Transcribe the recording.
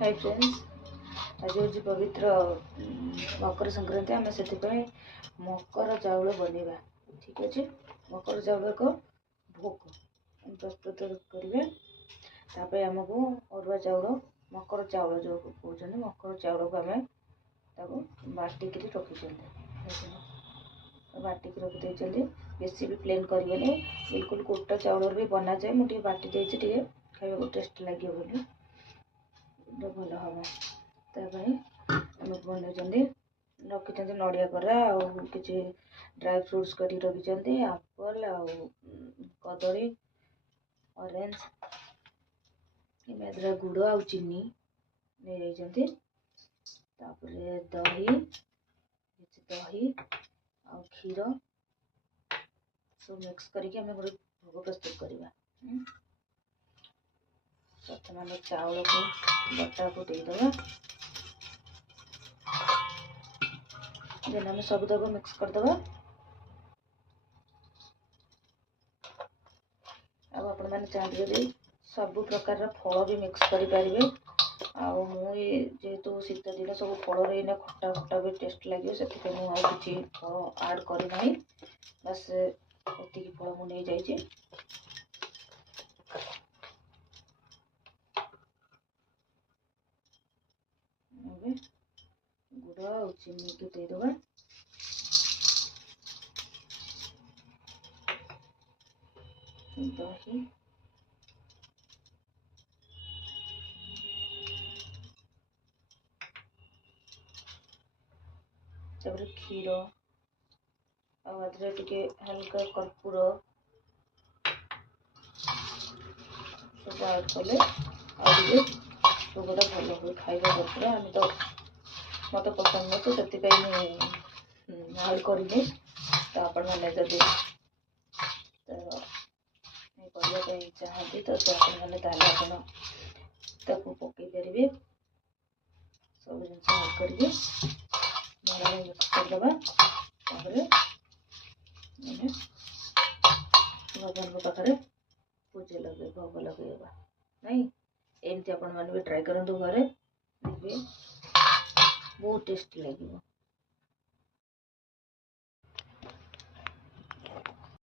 Hi friends, आज हूँ पवित्र मकर संक्रांति। आम से मकर चाउल बनवा ठीक अच्छे। मकर चाउल एक भोग प्रस्तुत करें। आमको अरुआ चाउल मकर चाउल जो कहते मकर चाउल को आम बाटिक रखी बाटिक रखी बेसी भी प्लेन करेंगे, बिल्कुल कोटा चाउल भी बना जाए। मुझे बाटी देती खावा टेस्ट लगे बोली भल हम बन रखी नड़िया करा कि ड्राई फ्रूट्स कर रखी आप्पल कदली ऑरेंज गुड़ आ चीनी नहीं दही दही आ क्षीर सब मिक्स करके आम गोटे भोग प्रस्तुत करवा। प्रथम आम चाउल को बटा को देदेवा, देन आम सबतक मिक्स करदे। आप चाहते सब प्रकार फल भी मिक्स करें। जेहेतु शीत दिन सब फल खटा खटा भी टेस्ट लगे से मुझे फल आड करना बस ये फल मुझे जाइए। गुड़ आ चीनी को देदेवा। दही तापर क्षीर टे हल्का कर्पूर सब ऐड कले भोगटा भल हुए खाଇବା कर्पूर। आम तो मत पसंद नहीं तो से ऐड करनी तो आपण मैंने जब करने चाहती तो आप पकई पारे सब जिन ऐड करेंगे मिक्स करदे। भगवान पाखे पूजा लगे भोग लगेगा नहीं एमती आपण मैंने भी ट्राई करूँ घरे बहुत टेस्टी लगे।